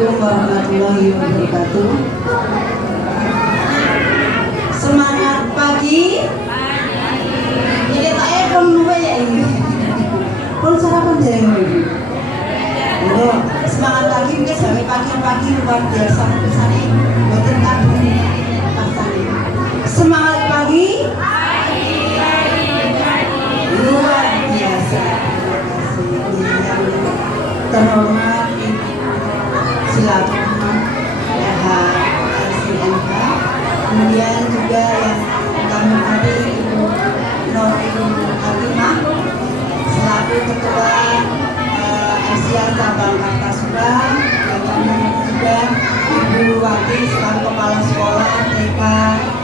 Assalamualaikum warahmatullahi wabarakatuh. Semangat pagi. Jadi saya pun lupa ya ini. Pun sarapan dari ini. Oh, semangat pagi mungkin sampai pagi luar biasa besarnya. Buatan tabung ini semangat pagi. Luar biasa. Terhormat silakan LCMK, kemudian juga yang kami hormati Ibu Nur Hatimah selaku Ketua Asia Cabang Kartasura, dan kami juga Ibu Wati selaku Kepala Sekolah TK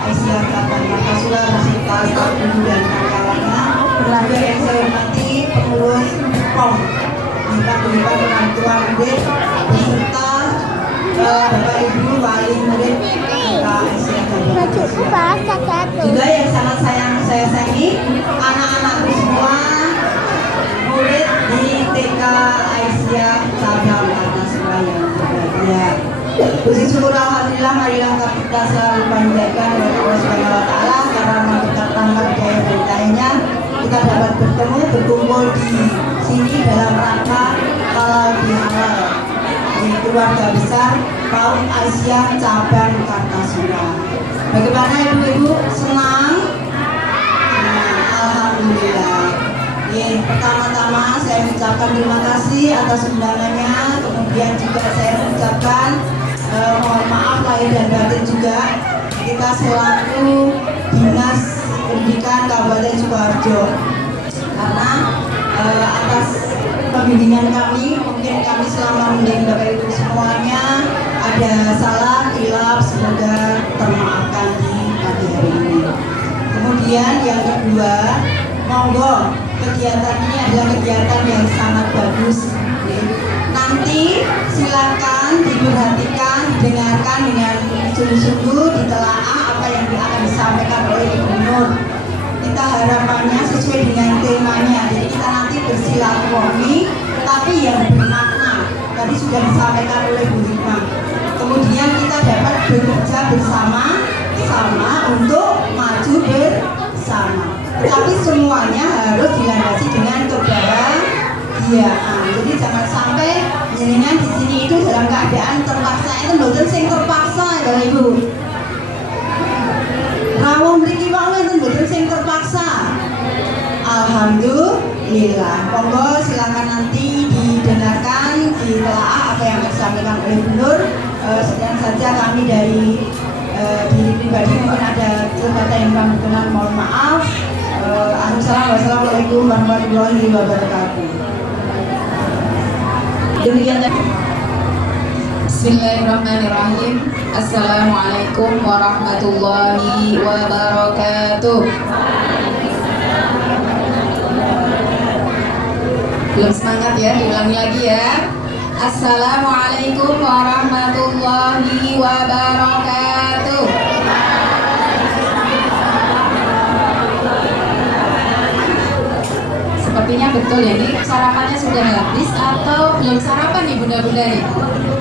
Asia Cabang Kartasura beserta staf guru dan kawan-kawannya, juga yang saya hormati pengurus POM, Bapak orang tua murid beserta Bapak Ibu wali murid TK Asia Cabang Kartasura. Juga yang sangat saya sayangi anak-anakku semua, murid di TK Asia Cabang Kartasura yang berbahagia. Puji syukur alhamdulillah, marilah kita selalu panjatkan kepada Allah Subhanahu wa taala karena berkat rahmat hidayah beritanya kita dapat bertemu berkumpul di sini dalam rangka halal bihalal di keluarga besar PAUD Asia Cabang Kartasura. Bagaimana ibu-ibu, senang? Alhamdulillah. Pertama-tama saya mengucapkan terima kasih atas undangannya, kemudian juga saya mengucapkan mohon maaf lahir dan batin juga kita selaku Dinas Pendidikan Kabupaten Sukoharjo karena atas pembimbingan kami, mungkin kami selama mendidik Bapak Ibu semuanya ada salah hilaf, semoga termaafkan di pagi hari ini. Kemudian yang kedua, monggo kegiatan ini adalah kegiatan yang sangat bagus. Nanti silakan diperhatikan, didengarkan dengan sungguh-sungguh, ditelaah apa yang akan disampaikan oleh Ibu Nur. Kita harapannya sesuai dengan temanya, jadi kita nanti bersilaturahmi tapi yang bermakna. Tadi sudah disampaikan oleh Bu Rima. Kemudian kita dapat bekerja bersama-sama untuk maju bersama. Tapi semuanya harus dilandasi dengan kebahagiaan. Jadi jangan sampai jenengan di sini itu dalam keadaan terpaksa. Itu mboten sing terpaksa ya Ibu. Rawuh mriki wae mboten sing terpaksa. Alhamdulillah. Monggo silakan nanti didengarkan, ditelaah apa yang disampaikan oleh Bu Nur. Sedang saja kami dari diri pribadi mungkin ada kata yang kami kenal, mohon maaf. Assalamualaikum warahmatullahi wabarakatuh. Demikian. Bismillahirrahmanirrahim. Assalamualaikum warahmatullahi wabarakatuh. Belum semangat ya, diulangi lagi ya. Assalamualaikum warahmatullahi wabarakatuh. Sepertinya betul ya, ini sarapannya sudah habis atau belum sarapan nih bunda-bunda nih?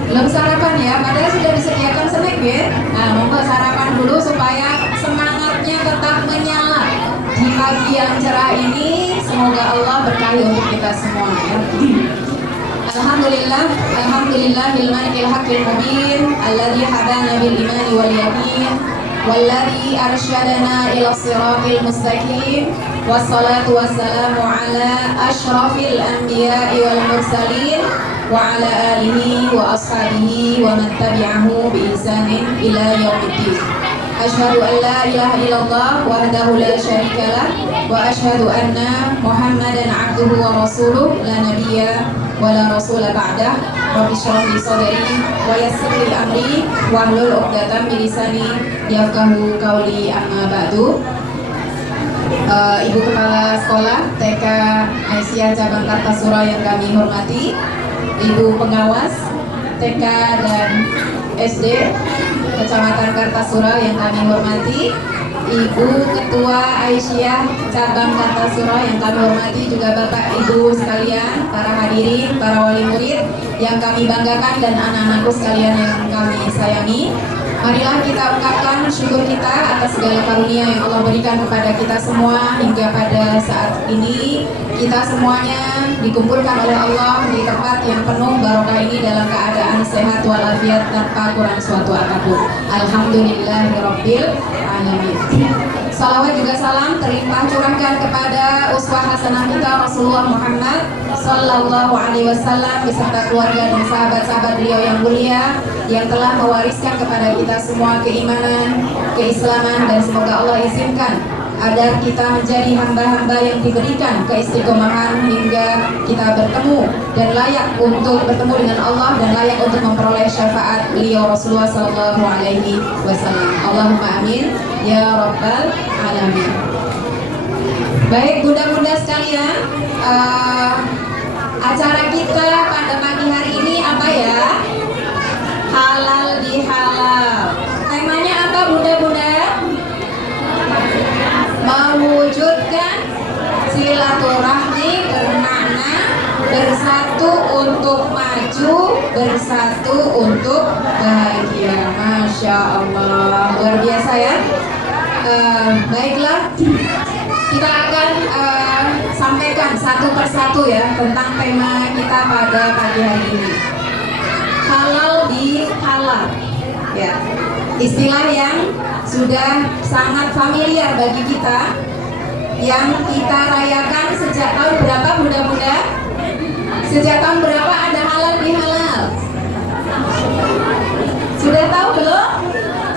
Belum sarapan ya, padahal sudah disediakan snack ya. Nah, monggo sarapan dulu supaya semangatnya tetap menyala di pagi yang cerah ini. Semoga Allah berkahi untuk kita semua ya. Alhamdulillahil malikil haqqil mubin alladzi hadana bil imani wal yaqin walladzi arsyadana ila siratil mustaqim. Wassalatu wassalamu ala asyrafil anbiya'i wal mursalin wa ala alihi wa ashabihi wa man tabi'ahu bi ihsanin ila yaumiddin. Asyhadu an la ilaha illallah wahdahu la syarikalah wa asyhadu anna Muhammadan abduhu wa rasuluh la nabiyya wa la rasula ba'dah. Rabbi shrah li sadri wa yassir li amri wahlul 'uqdatam min lisani yafqahu qawli, amma ba'du. Ibu Kepala Sekolah TK Asia Cabang Kartasura yang kami hormati, Ibu Pengawas TK dan SD Kecamatan Kartasura yang kami hormati, Ibu Ketua Aisyah Cabang Kartasura yang kami hormati, juga Bapak Ibu sekalian, para hadirin, para wali murid yang kami banggakan dan anak-anakku sekalian yang kami sayangi. Marilah kita ungkapkan syukur kita atas segala karunia yang Allah berikan kepada kita semua hingga pada saat ini kita semuanya dikumpulkan oleh Allah di tempat yang penuh barokah ini dalam keadaan sehat walafiat tanpa kurang suatu apapun. Alhamdulillahirabbil alamin. Salawat juga salam terlimpah curahkan kepada uswah hasanah kita Rasulullah Muhammad Sallallahu Alaihi Wasallam beserta keluarga dan sahabat-sahabat beliau yang mulia yang telah mewariskan kepada kita semua keimanan, keislaman, dan semoga Allah izinkan agar kita menjadi hamba-hamba yang diberikan keistiqomahan hingga kita bertemu dan layak untuk bertemu dengan Allah dan layak untuk memperoleh syafaat beliau Rasulullah Sallallahu Alaihi Wasallam. Allahumma amin ya rabbal alamin. Baik bunda-bunda sekalian, acara kita pada pagi hari ini apa ya? Halal bihalal. Temanya apa bunda-bunda? Mewujudkan silaturahmi bermakna bersatu untuk maju, bersatu untuk bahagia. Masya Allah, luar biasa ya. Baiklah, kita akan sampaikan satu persatu ya tentang tema kita pada pagi hari ini. Halal bihalal, ya. Istilah yang sudah sangat familiar bagi kita, yang kita rayakan sejak tahun berapa bunda-bunda? Sejak tahun berapa ada halal bihalal? Sudah tahu belum?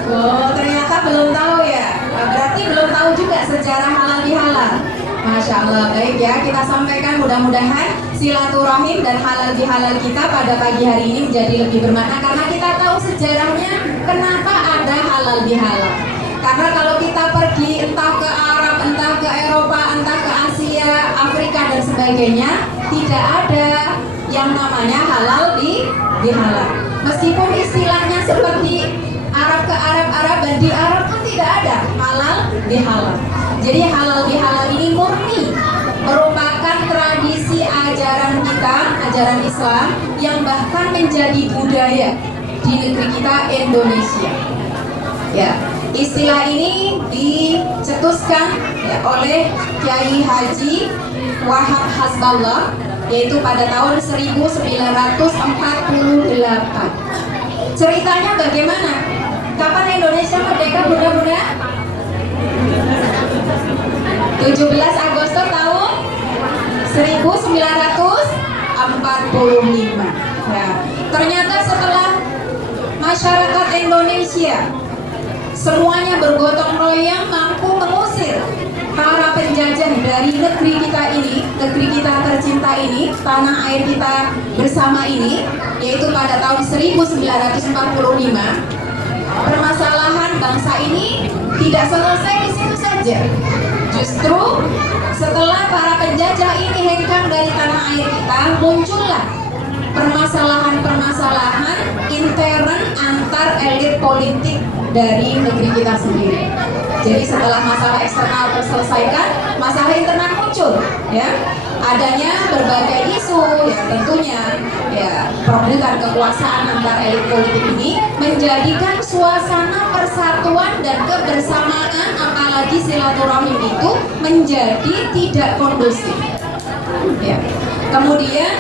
Oh, ternyata belum tahu ya. Berarti belum tahu juga sejarah halal bihalal. Masya Allah, baik ya, kita sampaikan mudah-mudahan silaturahim dan halal bihalal kita pada pagi hari ini menjadi lebih bermakna karena kita tahu sejarahnya kenapa ada halal bihalal. Karena kalau kita pergi entah ke Arab, entah ke Eropa, entah ke Asia, Afrika dan sebagainya, tidak ada yang namanya halal bihalal. Meskipun istilahnya seperti Arab ke Arab dan di Arab pun tidak ada halal bihalal. Jadi halal bihalal ini murni merupakan tradisi ajaran kita, ajaran Islam yang bahkan menjadi budaya di negeri kita Indonesia. Ya, istilah ini dicetuskan ya, oleh Kiai Haji Wahab Hasballah yaitu pada tahun 1948. Ceritanya bagaimana? Kapan Indonesia merdeka bunda-bunda? 17 Agustus tahun 1945. Ya, ternyata setelah masyarakat Indonesia semuanya bergotong royong mampu mengusir para penjajah dari negeri kita ini, negeri kita tercinta ini, tanah air kita bersama ini, yaitu pada tahun 1945. Permasalahan bangsa ini tidak selesai di situ saja. Justru setelah para penjajah ini hengkang dari tanah air kita, muncullah permasalahan-permasalahan intern antar elit politik dari negeri kita sendiri. Jadi setelah masalah eksternal terselesaikan, masalah internal muncul, ya. Adanya berbagai isu, ya tentunya, ya perebutan kekuasaan antar elit politik ini menjadikan suasana persatuan dan kebersamaan, apalagi silaturahmi itu menjadi tidak kondusif. Ya. Kemudian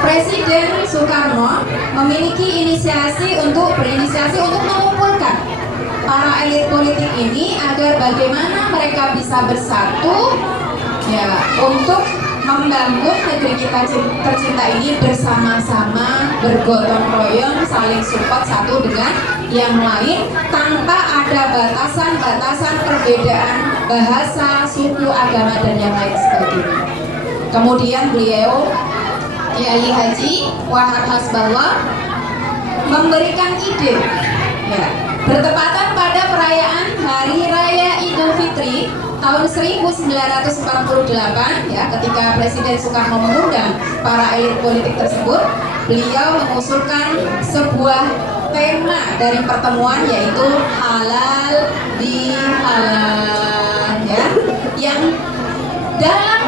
Presiden Soekarno berinisiasi untuk mengumpulkan para elit politik ini agar bagaimana mereka bisa bersatu ya untuk membangun negeri kita tercinta ini bersama-sama, bergotong royong, saling support satu dengan yang lain tanpa ada batasan-batasan perbedaan bahasa, suku, agama dan yang lain seperti ini. Kemudian beliau Kiai Haji Wahab Hasballah memberikan ide ya, bertepatan pada perayaan Hari Raya Idul Fitri tahun 1948 ya, ketika Presiden Soekarno mengundang para elit politik tersebut, beliau mengusulkan sebuah tema dari pertemuan yaitu halal bihalal ya, yang dalam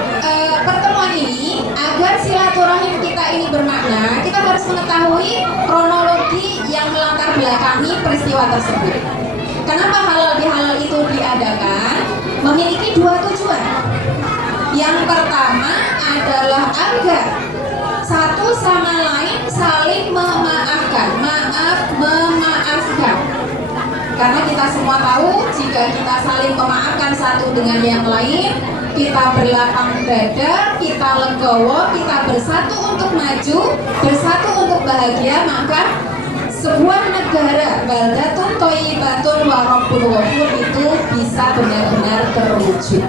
pertemuan ini agar ini bermakna, kita harus mengetahui kronologi yang melatar belakangi peristiwa tersebut. Kenapa halal bihalal itu diadakan? Memiliki dua tujuan. Yang pertama adalah agar satu sama lain saling memaafkan, memaafkan. Karena kita semua tahu jika kita saling memaafkan satu dengan yang lain, kita berlapang dada, kita legowo, kita bersatu untuk maju, bersatu untuk bahagia, maka sebuah negara baldatun thayyibatun wa rabbun ghafur itu bisa benar-benar terwujud.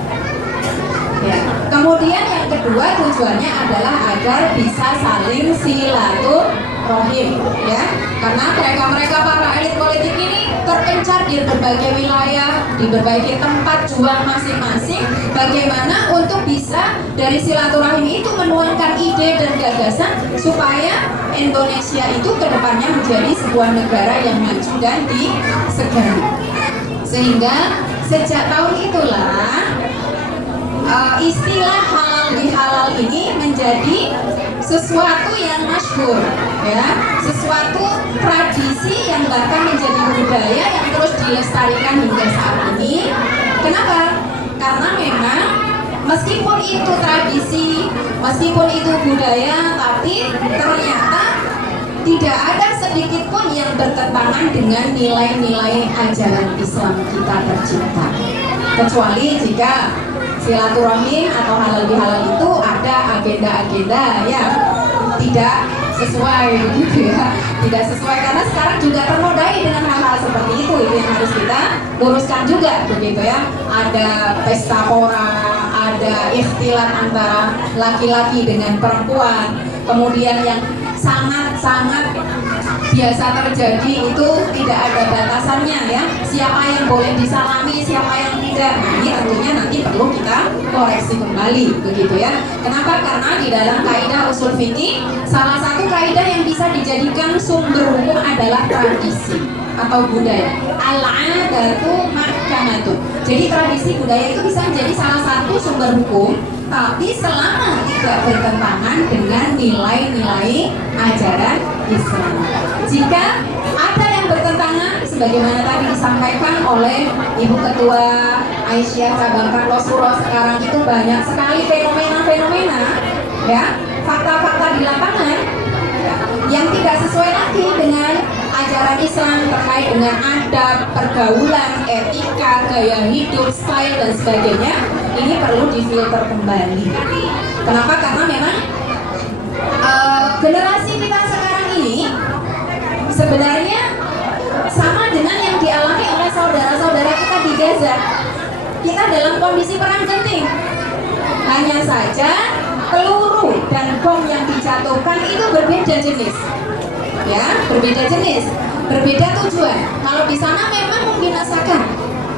Ya. Kemudian yang kedua tujuannya adalah agar bisa saling silaturahim, ya. Karena mereka para elit politik ini terpencar di berbagai wilayah, di berbagai tempat juang masing-masing. Bagaimana untuk bisa dari silaturahim itu menuangkan ide dan gagasan supaya Indonesia itu kedepannya menjadi sebuah negara yang maju dan disegani. Sehingga sejak tahun itulah istilah halal bihalal ini menjadi sesuatu yang masyhur, ya, sesuatu tradisi yang bahkan menjadi budaya yang terus dilestarikan hingga saat ini. Kenapa? Karena memang meskipun itu tradisi, meskipun itu budaya, tapi ternyata tidak ada sedikit pun yang bertentangan dengan nilai-nilai ajaran Islam kita tercinta. Kecuali jika silaturahim atau halal bihalal itu ada agenda-agenda yang tidak sesuai gitu ya, tidak sesuai, karena sekarang juga ternodai dengan hal-hal seperti itu yang harus kita luruskan juga begitu ya. Ada pesta pora, ada ikhtilat antara laki-laki dengan perempuan, kemudian yang sangat-sangat biasa terjadi itu tidak ada batasannya ya, siapa yang boleh disalami, siapa yang tidak. Nah, ini tentunya nanti perlu kita koreksi kembali begitu ya. Kenapa? Karena di dalam kaidah usul fikih salah satu kaidah yang bisa dijadikan sumber hukum adalah tradisi atau budaya. Al-'adatu mahkamatu. Jadi tradisi budaya itu bisa menjadi salah satu sumber hukum, tapi selama tidak bertentangan dengan nilai-nilai ajaran Islam. Jika ada yang bertentangan, sebagaimana tadi disampaikan oleh Ibu Ketua Aisyah Cabang Kartosuro, sekarang itu banyak sekali fenomena-fenomena, ya, fakta-fakta di lapangan yang tidak sesuai lagi dengan ajaran Islam terkait dengan adab, pergaulan, etika, gaya hidup, style dan sebagainya. Ini perlu difilter kembali. Kenapa? Karena memang generasi kita sekarang ini sebenarnya sama dengan yang dialami oleh saudara-saudara kita di Gaza. Kita dalam kondisi perang genting. Hanya saja peluru dan bom yang dijatuhkan itu berbeda jenis. Ya, berbeda jenis, berbeda tujuan. Kalau di sana memang membinasakan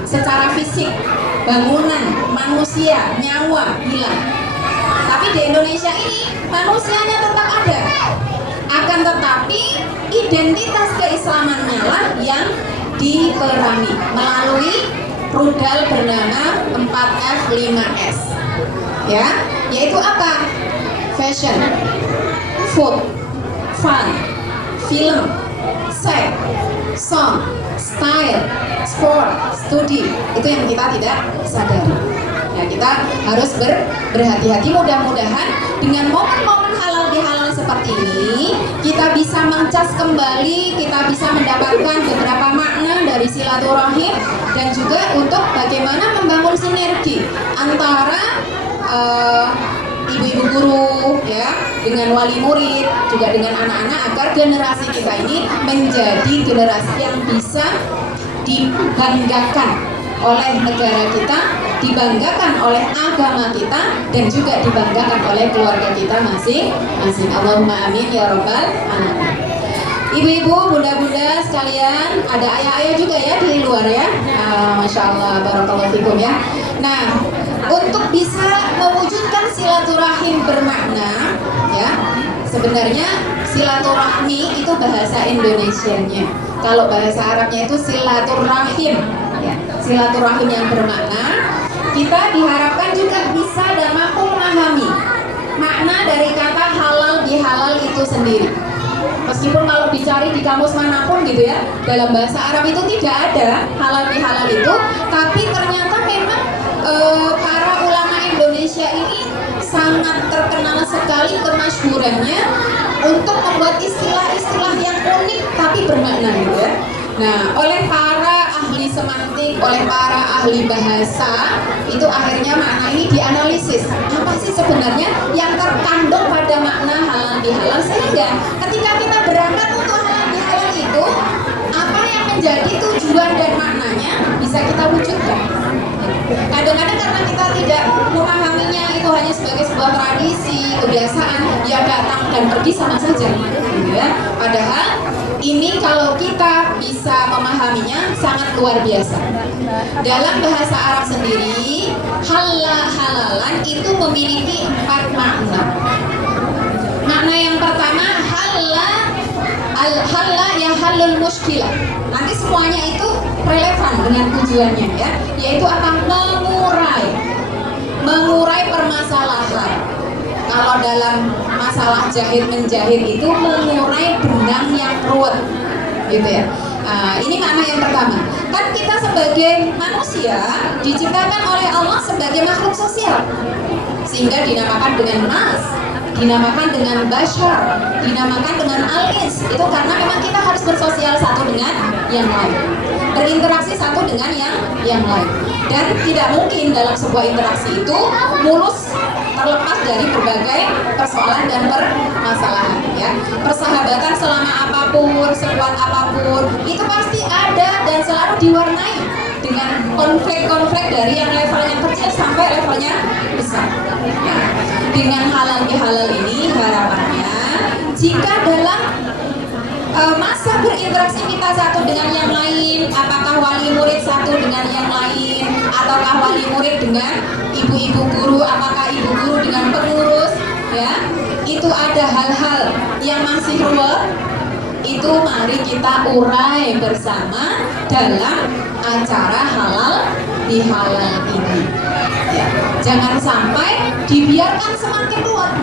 secara fisik, bangunan, manusia, nyawa hilang. Tapi di Indonesia ini manusianya tetap ada. Akan tetapi identitas keislamannya lah yang diperangi melalui rudal bernama 4F5S. Ya, yaitu apa? Fashion, food, fun, film, seks, song, style, sport, studi. Itu yang kita tidak sadari. Ya, kita harus berhati-hati. Mudah-mudahan dengan momen-momen halal bihalal seperti ini kita bisa mencas kembali, kita bisa mendapatkan beberapa makna dari silaturahim dan juga untuk bagaimana membangun sinergi antara ibu-ibu guru ya dengan wali murid, juga dengan anak-anak, agar generasi kita ini menjadi generasi yang bisa dibanggakan oleh negara kita, dibanggakan oleh agama kita, dan juga dibanggakan oleh keluarga kita masing-masing. Allahumma amin ya rabbal alamin. Ibu-ibu, bunda-bunda sekalian, ada ayah-ayah juga ya di luar ya. Masya Allah, barakallahu fikum ya. Nah, untuk bisa mewujudkan silaturahim bermakna, ya, sebenarnya silaturahmi itu bahasa Indonesianya. Kalau bahasa Arabnya itu silaturahim, ya, silaturahim yang bermakna. Kita diharapkan juga bisa dan mampu memahami makna dari kata halal bihalal itu sendiri. Meskipun kalau dicari di kamus manapun gitu ya, dalam bahasa Arab itu tidak ada halal bihalal itu, tapi ternyata memang para ulama Indonesia ini sangat terkenal sekali kemasyhurannya untuk membuat istilah-istilah yang unik tapi bermakna gitu ya. Nah, oleh para ahli semantik, oleh para ahli bahasa, itu akhirnya makna ini dianalisis. Apa sih sebenarnya yang terkandung pada makna halal bihalal, sehingga ketika kita berangkat untuk halal bihalal itu, apa yang menjadi tujuan dan maknanya bisa kita wujudkan. Kadang-kadang karena kita tidak memahaminya itu hanya sebagai sebuah tradisi, kebiasaan, ya datang dan pergi sama saja gitu ya. Padahal ini kalau kita bisa memahaminya sangat luar biasa. Dalam bahasa Arab sendiri, halalan itu memiliki 4 makna. Makna yang pertama, halla ya halul muskilah. Nanti semuanya itu relevan dengan tujuannya ya, yaitu akan mengurai permasalahan. Kalau dalam masalah jahit menjahit itu mengurai benang yang ruwet gitu ya. Ini makna yang pertama. Kan kita sebagai manusia diciptakan oleh Allah sebagai makhluk sosial, sehingga dinamakan dengan nas, dinamakan dengan bashar, dinamakan dengan al-ins. Itu karena memang kita harus bersosial satu dengan yang lain, berinteraksi satu dengan yang lain. Dan tidak mungkin dalam sebuah interaksi itu mulus, terlepas dari berbagai persoalan dan permasalahan ya. Persahabatan selama apapun, sekuat apapun, itu pasti ada dan selalu diwarnai dengan konflik-konflik dari yang levelnya kecil sampai levelnya besar. Nah, dengan halal bihalal ini harapannya jika dalam masa berinteraksi kita satu dengan yang lain, apakah wali murid satu dengan yang lain, ataukah wali murid dengan ibu-ibu guru, apakah ibu guru dengan pengurus, ya, itu ada hal-hal yang masih ruwet, itu mari kita urai bersama dalam acara halal bihalal ini. Ya, jangan sampai dibiarkan semakin ruwet,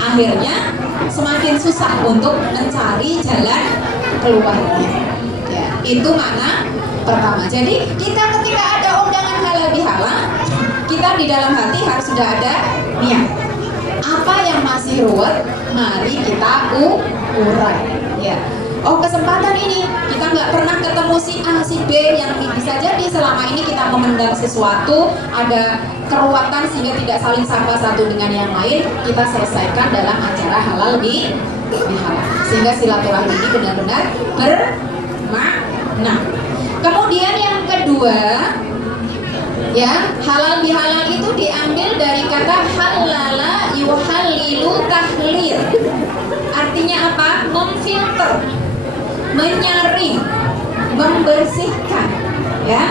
akhirnya semakin susah untuk mencari jalan keluarnya. Ya, itu makna pertama. Jadi kita ketika ada undangan halal bihalal, kita di dalam hati harus sudah ada niat. Apa yang masih ruwet, mari kita urai. Ya. Oh, kesempatan ini kita nggak pernah ketemu si A, si B, yang bisa jadi selama ini kita memendam sesuatu, ada keruwetan sehingga tidak saling sapa satu dengan yang lain, kita selesaikan dalam acara halal bihalal, sehingga silaturahmi ini benar-benar bermakna. Kemudian yang kedua, ya, halal bihalal itu diambil dari kata halala yuhallilu tahlil. Artinya apa? Memfilter, menyaring, membersihkan, ya.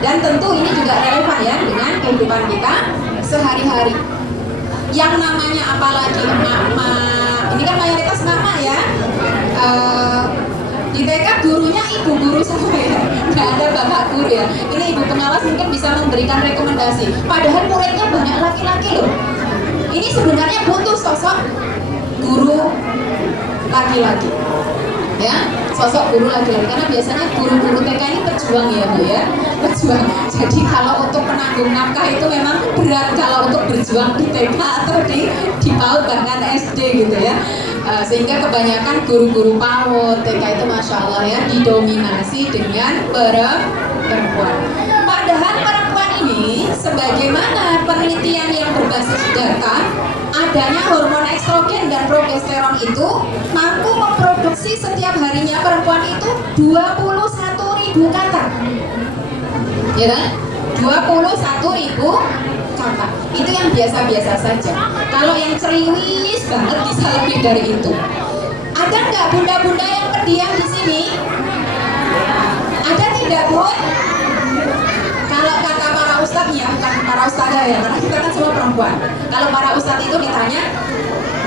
Dan tentu ini juga relevan ya dengan kehidupan kita sehari-hari. Yang namanya apalagi emak-emak, ini kan mayoritas mama ya. Di TK gurunya ibu guru semua ya, nggak ada bapak guru ya. Ini ibu pengawas mungkin bisa memberikan rekomendasi. Padahal muridnya banyak laki-laki loh. Ini sebenarnya butuh sosok guru laki-laki, ya, sosok guru laki-laki, karena biasanya guru-guru TK ini pejuang ya Bu ya, pejuang. Jadi kalau untuk penanggung nafkah itu memang berat kalau untuk berjuang di TK atau di PAUD bahkan SD gitu ya. Sehingga kebanyakan guru-guru PAUD TK itu Masya Allah ya didominasi dengan perempuan. Padahal perempuan ini sebagaimana penelitian yang berbasis data, adanya hormon estrogen dan progesteron itu mampu memproduksi setiap harinya perempuan itu 21.000 kata, ya kan? 21.000 kata. Itu yang biasa-biasa saja. Kalau yang ceriwis banget bisa lebih dari itu. Ada nggak bunda-bunda yang pendiam di sini? Ada tidak, Bu? Kalau kata para ustadz ya, bukan para ustadzah ya, karena kita kan semua perempuan. Kalau para ustadz itu ditanya,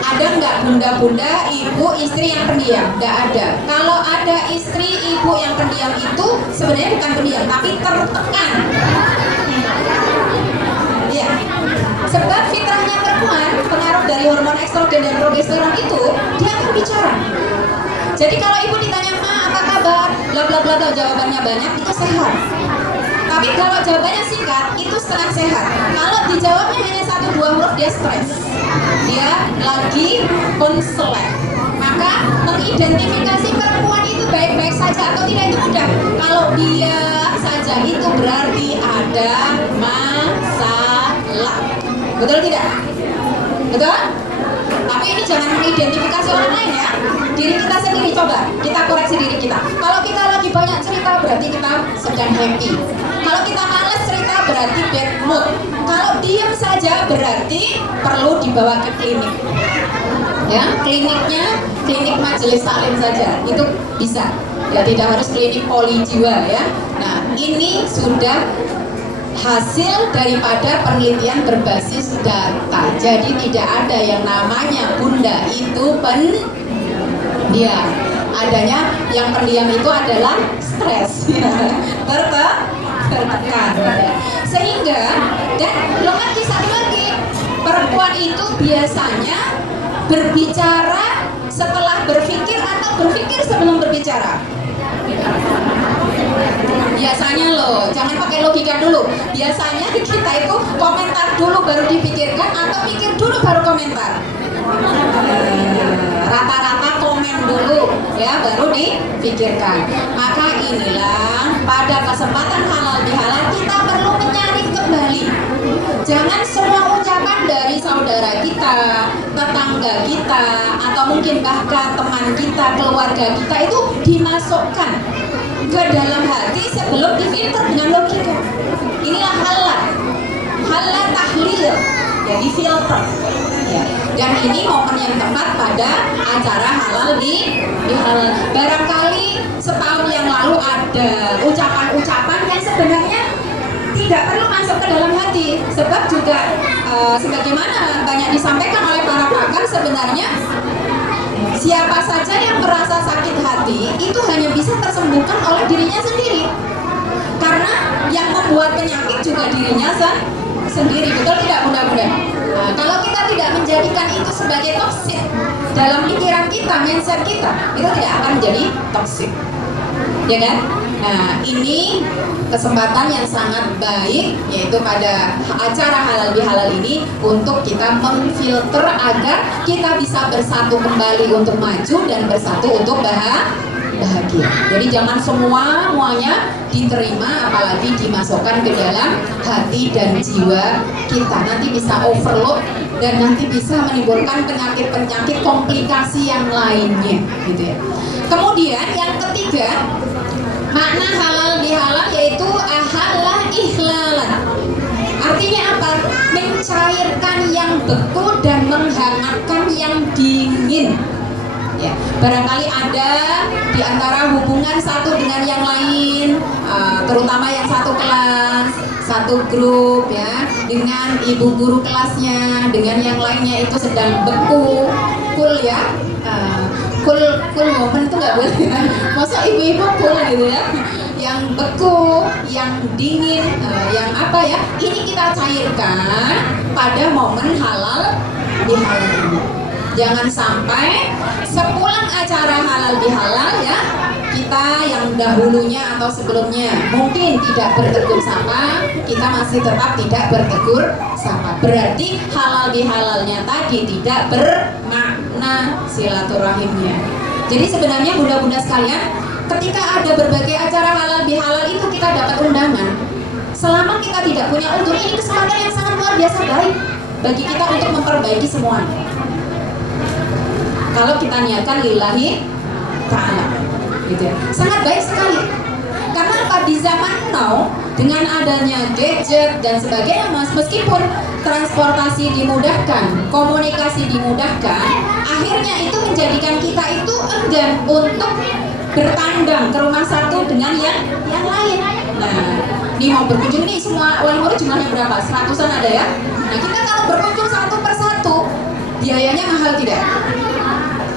ada nggak bunda-bunda, ibu, istri yang pendiam? Nggak ada. Kalau ada istri, ibu yang pendiam itu sebenarnya bukan pendiam, tapi tertekan. Ya, sebab fitrahnya perempuan, pengaruh dari hormon estrogen dan progesteron itu dia akan bicara. Jadi kalau ibu ditanya, "Ma, apa kabar?" bla bla bla, jawabannya banyak, itu sehat. Tapi kalau jawabannya singkat, itu setengah sehat. Kalau dijawabnya hanya 1-2 huruf, dia stres. Dia lagi konslet. Maka mengidentifikasi perempuan itu baik-baik saja atau tidak itu mudah. Kalau dia saja itu berarti ada masalah. Betul tidak? Betul? Tapi ini jangan mengidentifikasi orang lain ya. Diri kita sendiri, coba kita koreksi diri kita. Kalau kita lagi banyak cerita berarti kita sedang happy. Kalau kita malas cerita berarti bad mood. Kalau diam saja berarti perlu dibawa ke klinik. Ya, kliniknya klinik majelis taklim saja itu bisa. Ya, tidak harus klinik poli jiwa ya. Nah, ini sudah hasil daripada penelitian berbasis data. Jadi tidak ada yang namanya bunda itu pendiam. Adanya yang pendiam itu adalah stres, tertekan. Sehingga dan lagi satu lagi, perempuan itu biasanya berbicara setelah berpikir atau berpikir sebelum berbicara. Biasanya loh, jangan pakai logika dulu. Biasanya kita itu komentar dulu baru dipikirkan atau pikir dulu baru komentar. Rata-rata komen dulu ya baru dipikirkan. Maka inilah pada kesempatan halal bihalal kita perlu menyaring kembali. Jangan semua ucapan dari saudara kita, tetangga kita, atau mungkin bahkan teman kita, keluarga kita itu dimasukkan ke dalam hati sebelum difilter dengan logika. Inilah halal tahlil, jadi filter. Ya. Dan ini momen yang tepat pada acara halal di halal. Barangkali setahun yang lalu ada ucapan-ucapan yang sebenarnya tidak perlu masuk ke dalam hati, sebab juga sebagaimana banyak disampaikan oleh para pakar, sebenarnya siapa saja yang merasa sakit hati itu hanya bisa tersembuhkan oleh dirinya sendiri, karena yang membuat penyakit juga dirinya sendiri. Betul tidak bunda-bunda? Nah, kalau kita tidak menjadikan itu sebagai toksik dalam pikiran kita, mindset kita, itu tidak akan menjadi toksik, ya kan? Nah, ini kesempatan yang sangat baik, yaitu pada acara halal bihalal ini untuk kita memfilter agar kita bisa bersatu kembali untuk maju dan bersatu untuk bahagia. Jadi jangan semuanya diterima, apalagi dimasukkan ke dalam hati dan jiwa kita. Nanti bisa overload dan nanti bisa menimbulkan penyakit-penyakit komplikasi yang lainnya, gitu ya. Kemudian yang ketiga, makna halal bihalal yaitu ahalla ihlalan. Artinya apa? Mencairkan yang beku dan menghangatkan yang dingin. Ya, barangkali ada di antara hubungan satu dengan yang lain, terutama yang satu kelas, satu grup ya, dengan ibu guru kelasnya, dengan yang lainnya itu sedang beku, cool ya. Cool momen itu nggak boleh ya. Masa ibu-ibu cool gitu ya, yang beku, yang dingin, yang apa ya, ini kita cairkan pada momen halal bihalal ini. Jangan sampai sepulang acara halal bihalal ya, kita yang dahulunya atau sebelumnya mungkin tidak bertegur sapa, kita masih tetap tidak bertegur sapa. Berarti halal bihalalnya tadi tidak bermakna silaturahimnya. Jadi sebenarnya bunda-bunda sekalian, ketika ada berbagai acara halal bihalal itu kita dapat undangan. Selama kita tidak punya untung, ini kesempatan yang sangat luar biasa baik bagi kita untuk memperbaiki semuanya. Kalau kita niatkan lillahi ta'ala, gitu ya. Sangat baik sekali. Karena apa? Di zaman now, dengan adanya gadget dan sebagainya, meskipun transportasi dimudahkan, komunikasi dimudahkan, akhirnya itu menjadikan kita itu enggan untuk bertandang ke rumah satu dengan yang lain. Nah, ini mau berkunjung nih semua wali murid jumlahnya berapa? 100-an ada ya? Nah, kita kalau berkunjung satu persatu, biayanya mahal tidak?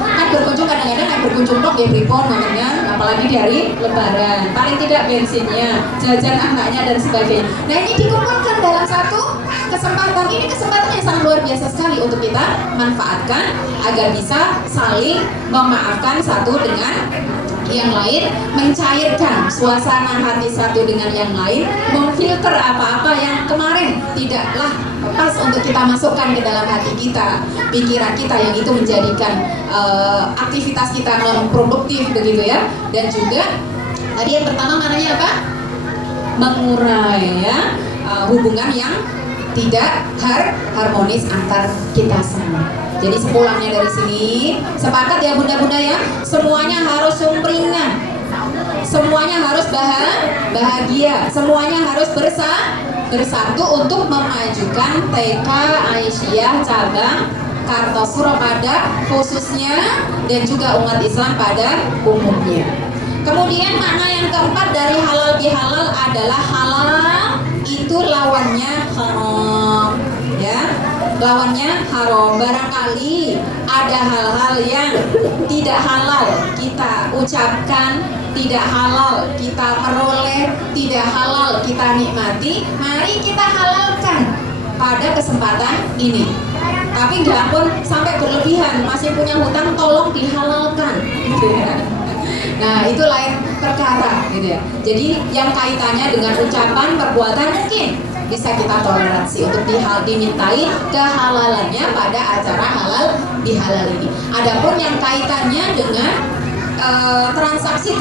Kan berkunjung kadang-kadang naik berkunjung dok ya pripon namanya, apalagi di hari lebaran, paling tidak bensinnya, jajan anaknya dan sebagainya. Nah, ini dikumpulkan dalam satu kesempatan ini kesempatan yang sangat luar biasa sekali untuk kita manfaatkan agar bisa saling memaafkan satu dengan yang lain, mencairkan suasana hati satu dengan yang lain, memfilter apa-apa yang kemarin tidaklah pas untuk kita masukkan ke dalam hati kita, pikiran kita, yang itu menjadikan aktivitas kita non produktif begitu ya. Dan juga tadi yang pertama mananya apa? Mengurai ya hubungan yang tidak harmonis antar kita semua. Jadi sepulangnya dari sini, sepakat ya bunda-bunda ya, semuanya harus sumringah, semuanya harus bahagia, semuanya harus bersatu untuk memajukan TK Aisyah cabang Kartosuro pada khususnya, dan juga umat Islam pada umumnya. Kemudian makna yang keempat dari halal bihalal adalah halal itu lawannya haram ya, lawannya haram. Barangkali ada hal-hal yang tidak halal kita ucapkan, tidak halal kita peroleh, tidak halal kita nikmati, mari kita halalkan pada kesempatan ini. Tapi jangan pun sampai berlebihan, masih punya hutang tolong dihalalkan gitu ya. Nah itu lain perkara gitu ya. Jadi yang kaitannya dengan ucapan, perbuatan mungkin bisa kita toleransi untuk dimintai kehalalannya pada acara halal bihalal ini. Adapun yang kaitannya dengan transaksi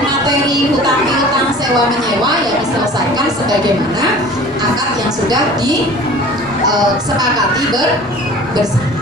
materi, hutang piutang, sewa menyewa ya diselesaikan sebagaimana akad yang sudah disepakati bersama.